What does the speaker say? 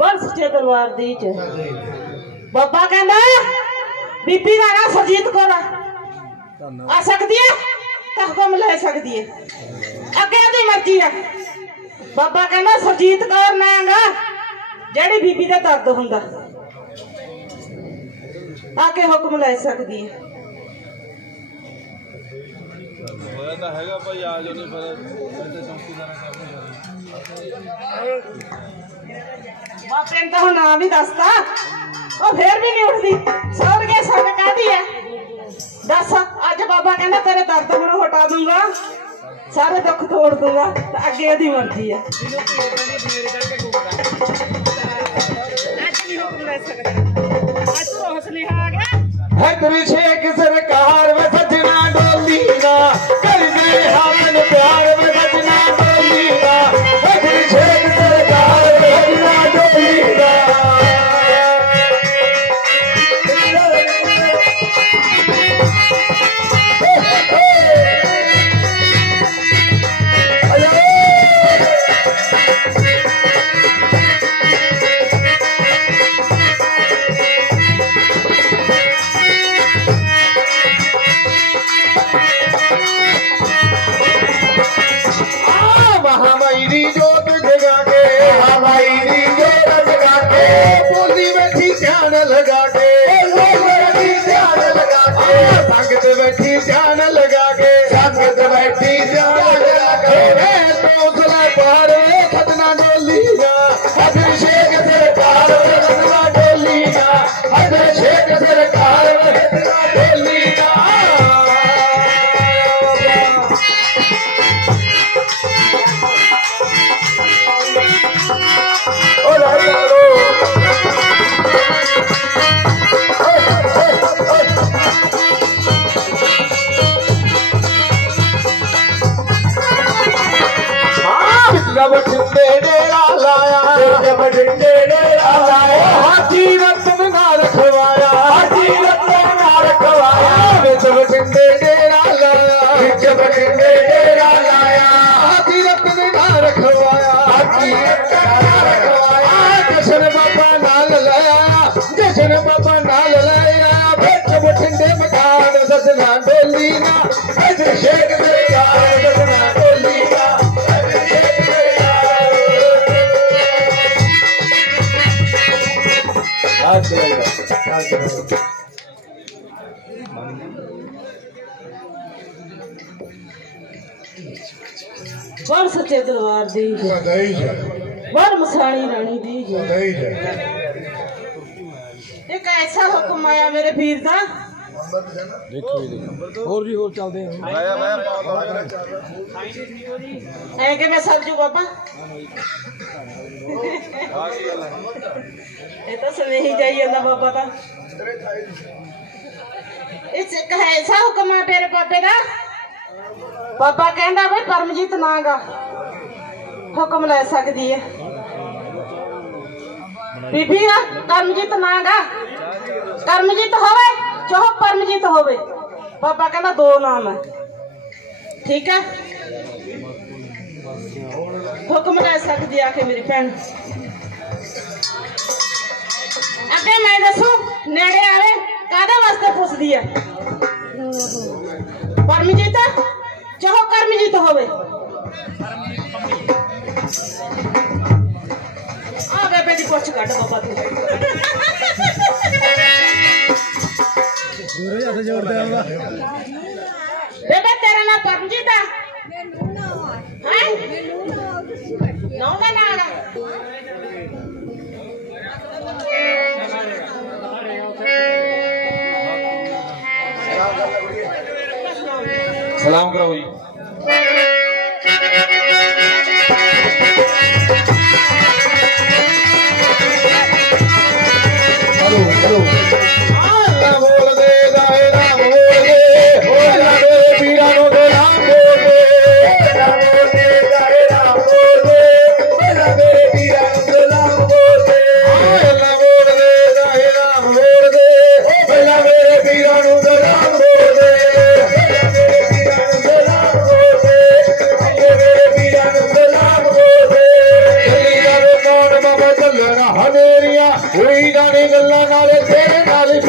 बल सच्चे दरबार दी च बाबा कहना बीबी का ना सरजीत कौर आ सकती है तो हुक्म ले सकती है अगे दी मर्जी है बाबा कहना सरजीत कौर नांगा जेड़ी बीबी का दर्द हुंदा आके हुक्म ले सकती है बापे ने तो नाम ही दसता फिर भी नहीं उठती सौर के सट कहती है दस अज बाबा कहना तेरे दर्द हूं हटा दूंगा सारे दुख तोड़ दूंगा तो अगे ओदी मर्जी है शेख सरकार में सजना डोली ना कर दे हमन प्यार में सजना डोली ना शेख सरकार में सजना डोली ना बैठी ध्यान लगा के संगत बैठी ध्यान लगा के तोसला पार खतना डोलीगा हजर शेख सरकार खतना डोलीगा हजर शेख सरकार खतना डोलीगा बठिंडे डेरा लाया बठिंडे डेरा लाया हाथी रतन ना रखवाया हाथी रतन ना रखवाया बिच बठिंडे डेरा लाया बिच बठिंडे डेरा लाया हाथी रतन ना रखवाया हाथी रतन ना रखवाया जशन बाबा नाल लाया जशन बाबा नाल लाया बिच बठिंडे मकान सजना डोली ना इधर शेख सरकार सजना डोली ना बड़ सच्चे दरबार दी बड़ मसाणी रानी दी एक ऐसा हुक्म आया मेरे वीर दा और भी और चलते हैं ऐ कि मैं सरजू बाबा ये तो सुने ही जाइए ना बाबा का इस ऐसा हुक्म है तेरे पापे का पापा कहना भाई परमजीत नागा हुक्म ले सकती है बीबी का करमजीत नागा करमजीत होवे चाहे परमजीत होवे पापा कहना दो नाम है ठीक है हुक्म ले सकती आके मेरी भैन अगे मैं दसू नेड़े आवे कादे वास्ते पुछदी है परमजीत चाहो कर्मजीत होवे आ बेबे दी पुछ कट बाबा तू बेबे तेरा नाम परमजीत है नौ का नाम सलाम करो भाई हेलो हेलो अल्लाह बोल दे दायरा बोल दे बोल दे पीरानो दे नाम बोल दे बोल दे दायरा बोल दे बोल दे पीरानो दे नाम बोल दे अल्लाह बोल दे दायरा बोल दे बोल दे पीरानो दे नाम बोल दे बोल दे पीरानो दे नाम ਮੈਂ ਚੱਲਣਾ ਹਨੇਰੀਆਂ ਹੋਈ ਜਾਣੀ ਗੱਲਾਂ ਨਾਲੇ ਤੇਰੇ ਨਾਲ